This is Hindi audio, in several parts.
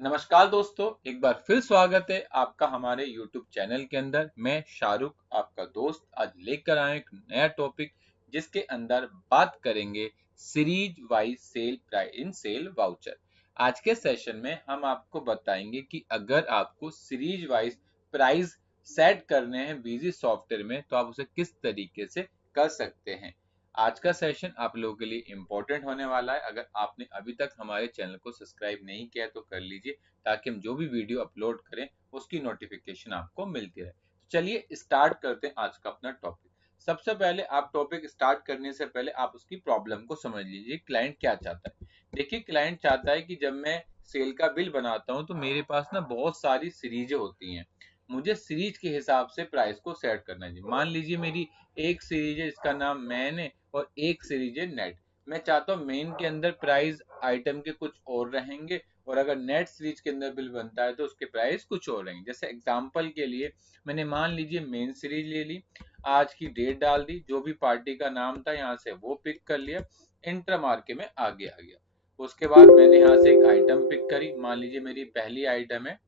नमस्कार दोस्तों, एक बार फिर स्वागत है आपका हमारे YouTube चैनल के अंदर। मैं शाहरुख आपका दोस्त आज लेकर आया एक नया टॉपिक जिसके अंदर बात करेंगे series wise sale price in cell voucher. आज के सेशन में हम आपको बताएंगे कि अगर आपको सीरीज वाइज प्राइस सेट करने हैं बिजी सॉफ्टवेयर में तो आप उसे किस तरीके से कर सकते हैं। आज का सेशन आप लोगों के लिए इम्पोर्टेंट होने वाला है। अगर आपने अभी तक हमारे चैनल को सब्सक्राइब नहीं किया है तो कर लीजिए, ताकि हम जो भी वीडियो अपलोड करें उसकी नोटिफिकेशन आपको मिलती रहे। तो चलिए स्टार्ट करते हैं आज का अपना टॉपिक। सबसे पहले आप टॉपिक स्टार्ट करने से पहले आप उसकी प्रॉब्लम को समझ लीजिए, क्लाइंट क्या चाहता है। देखिए, क्लाइंट चाहता है कि जब मैं सेल का बिल बनाता हूं तो मेरे पास ना बहुत सारी सीरीजें होती हैं। मुझे सीरीज के हिसाब से प्राइस को सेट करना है। मान लीजिए मेरी एक सीरीज है जिसका नाम मैन है और एक सीरीज है नेट। मैं चाहता हूँ मेन के अंदर प्राइस आइटम के कुछ और रहेंगे और अगर नेट सीरीज के अंदर बिल बनता है तो उसके प्राइस कुछ और रहेंगे। जैसे एग्जांपल के लिए मैंने मान लीजिए मेन सीरीज ले ली, आज की डेट डाल दी, जो भी पार्टी का नाम था यहाँ से वो पिक कर लिया, इंटर मार के मैं आगे आ गया। उसके बाद मैंने यहाँ से एक आइटम पिक करी, मान लीजिए मेरी पहली आइटम है,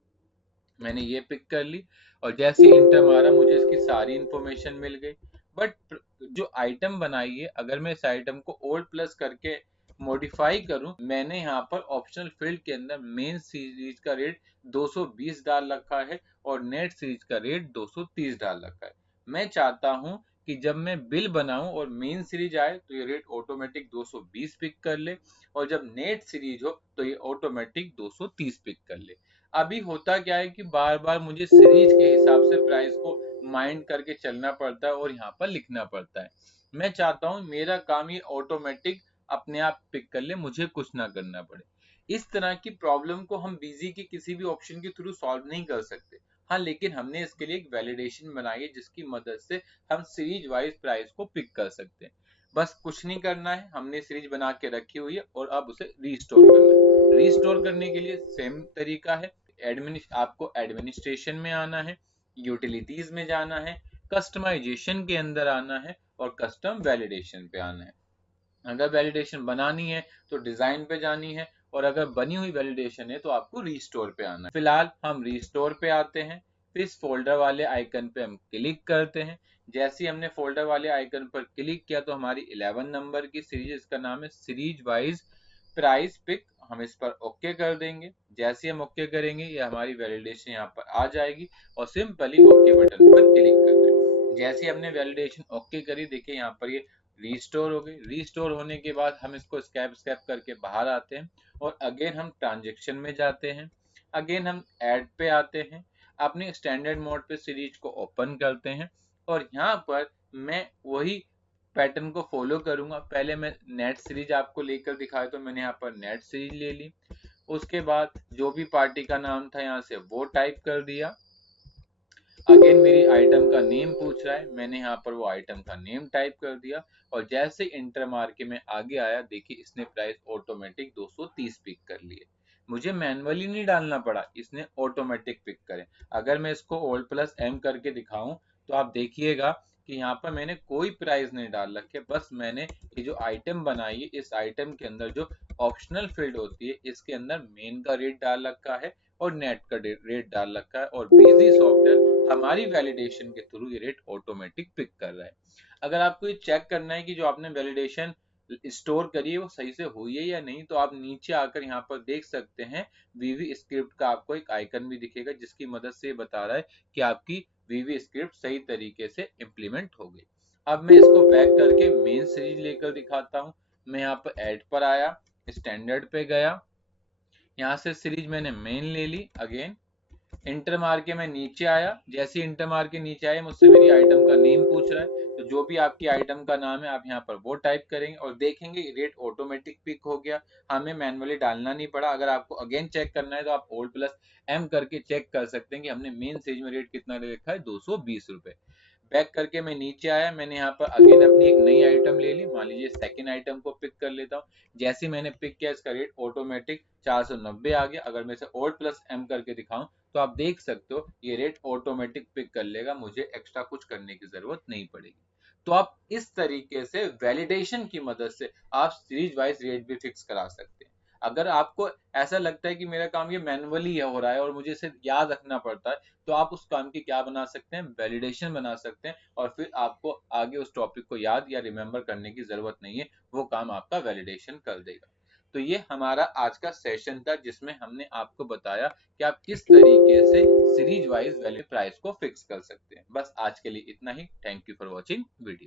मैंने ये पिक कर ली और जैसे इंटर मारा मुझे इसकी सारी इंफॉर्मेशन मिल गई। बट जो आइटम बनाई है, अगर मैं इस आइटम को ओल्ड प्लस करके मॉडिफाई करूं, मैंने यहाँ पर ऑप्शनल फील्ड के अंदर मेन सीरीज का रेट 220 डाल रखा है और नेट सीरीज का रेट 230 डाल रखा है। मैं चाहता हूं कि जब मैं बिल बनाऊं और मेन सीरीज आए तो ये रेट ऑटोमेटिक 220 पिक कर ले और जब नेट सीरीज हो तो ये ऑटोमेटिक 230 पिक कर ले। अभी होता क्या है कि बार बार मुझे सीरीज के हिसाब से प्राइस को माइंड करके चलना पड़ता है और यहाँ पर लिखना पड़ता है। मैं चाहता हूँ मेरा काम ये ऑटोमेटिक अपने आप पिक कर ले, मुझे कुछ ना करना पड़े। इस तरह की प्रॉब्लम को हम बिजी के किसी भी ऑप्शन के थ्रू सॉल्व नहीं कर सकते। हाँ, लेकिन हमने इसके लिए एक वैलिडेशन बनाई है जिसकी मदद से हम सीरीज वाइज प्राइस को पिक कर सकते हैं। बस कुछ नहीं करना है, हमने सीरीज बना के रखी हुई है और अब उसे रीस्टोर करना है। रीस्टोर करने के लिए सेम तरीका है। आपको एडमिनिस्ट्रेशन में आना है, यूटिलिटीज में जाना है, कस्टमाइजेशन के अंदर आना है और कस्टम वैलिडेशन पे आना है। अगर वैलिडेशन बनानी है तो डिजाइन पे जानी है और अगर बनी हुई वैलिडेशन है तो आपको रीस्टोर पे आना है। फिलहाल हम रीस्टोर पे आते हैं, फिर इस फोल्डर वाले आइकन पे हम क्लिक करते हैं। जैसे ही हमने फोल्डर वाले आइकन पर क्लिक किया तो हमारी 11 नंबर की सीरीज, इसका नाम है सीरीज वाइज प्राइस पिक, हम इस पर ओके कर देंगे। जैसे ही हम ओके करेंगे ये हमारी वैलिडेशन यहाँ पर आ जाएगी और सिंपली ओके बटन पर क्लिक कर दें। जैसे ही हमने वैलिडेशन ओके करी, देखिए यहाँ पर ये रीस्टोर हो गई। रीस्टोर होने के बाद हम इसको स्कैप स्कैप करके बाहर आते हैं और अगेन हम ट्रांजेक्शन में जाते हैं। अगेन हम ऐड पे आते हैं, अपने स्टैंडर्ड मोड पे सीरीज को ओपन करते हैं और यहाँ पर मैं वही पैटर्न को फॉलो करूंगा। पहले मैं नेट सीरीज आपको लेकर दिखाया तो मैंने यहाँ पर नेट सीरीज ले ली। उसके बाद जो भी पार्टी का नाम था यहाँ से वो टाइप कर दिया। अगेन मेरी आइटम का नेम पूछ रहा है, मैंने यहाँ पर वो आइटम का नेम टाइप कर दिया और जैसे इंटर मार के मैं आगे आया, देखिए इसने प्राइस ऑटोमेटिक 230 पिक कर लिए। मुझे मैनुअली नहीं डालना पड़ा, इसने ऑटोमेटिक पिक करे। अगर मैं इसको ओल्ड प्लस एम करके दिखाऊं तो आप देखिएगा कि यहाँ पर मैंने कोई प्राइस नहीं डाल रखे, बस मैंने ये जो आइटम बनाई है इस आइटम के अंदर जो ऑप्शनल फील्ड होती है इसके अंदर मेन का रेट डाल रखा है और नेट का रेट डाल रखा है और बिजी सॉफ्टवेयर हमारी वैलिडेशन के थ्रू ये रेट ऑटोमेटिक पिक कर रहा है। अगर आपको ये चेक करना है कि जो आपने वैलिडेशन स्टोर करी है वो सही से हुई है या नहीं, तो आप नीचे आकर यहाँ पर देख सकते हैं वीवी स्क्रिप्ट का आपको एक आइकन भी दिखेगा जिसकी मदद से ये बता रहा है कि आपकी वीवी स्क्रिप्ट सही तरीके से इम्प्लीमेंट हो गई। अब मैं इसको बैक करके मेन सीरीज लेकर दिखाता हूँ। मैं यहाँ पर ऐड पर आया, स्टैंडर्ड पे गया, यहाँ से सीरीज मैंने मेन ले ली। अगेन इंटर मार के मैं नीचे आया, जैसे इंटर मार के नीचे आया मुझसे मेरी आइटम का नेम पूछ रहा है, तो जो भी आपकी आइटम का नाम है आप यहाँ पर वो टाइप करेंगे और देखेंगे रेट ऑटोमेटिक पिक हो गया, हमें मैनुअली डालना नहीं पड़ा। अगर आपको अगेन चेक करना है तो आप ओल्ड प्लस एम करके चेक कर सकते हैं कि हमने मेन सीरीज में रेट कितना ले रखा है, 220 रुपए। बैक करके मैं नीचे आया, मैंने यहाँ पर अगेन अपनी एक नई आइटम ले ली, मान लीजिए सेकंड आइटम को पिक कर लेता हूँ। जैसे मैंने पिक किया इसका रेट ऑटोमेटिक 490 आ गया। अगर मैं इसे ओल्ड प्लस एम करके दिखाऊं तो आप देख सकते हो ये रेट ऑटोमेटिक पिक कर लेगा, मुझे एक्स्ट्रा कुछ करने की जरूरत नहीं पड़ेगी। तो आप इस तरीके से वैलिडेशन की मदद से आप सीरीज वाइज रेट भी फिक्स करा सकते हैं। अगर आपको ऐसा लगता है कि मेरा काम ये मैनुअली हो रहा है और मुझे इसे याद रखना पड़ता है, तो आप उस काम की क्या बना सकते हैं, वैलिडेशन बना सकते हैं, और फिर आपको आगे उस टॉपिक को याद या रिमेंबर करने की जरूरत नहीं है, वो काम आपका वैलिडेशन कर देगा। तो ये हमारा आज का सेशन था जिसमें हमने आपको बताया कि आप किस तरीके से सीरीज वाइज वैल्यू प्राइस को फिक्स कर सकते हैं। बस आज के लिए इतना ही। Thank you for watching video.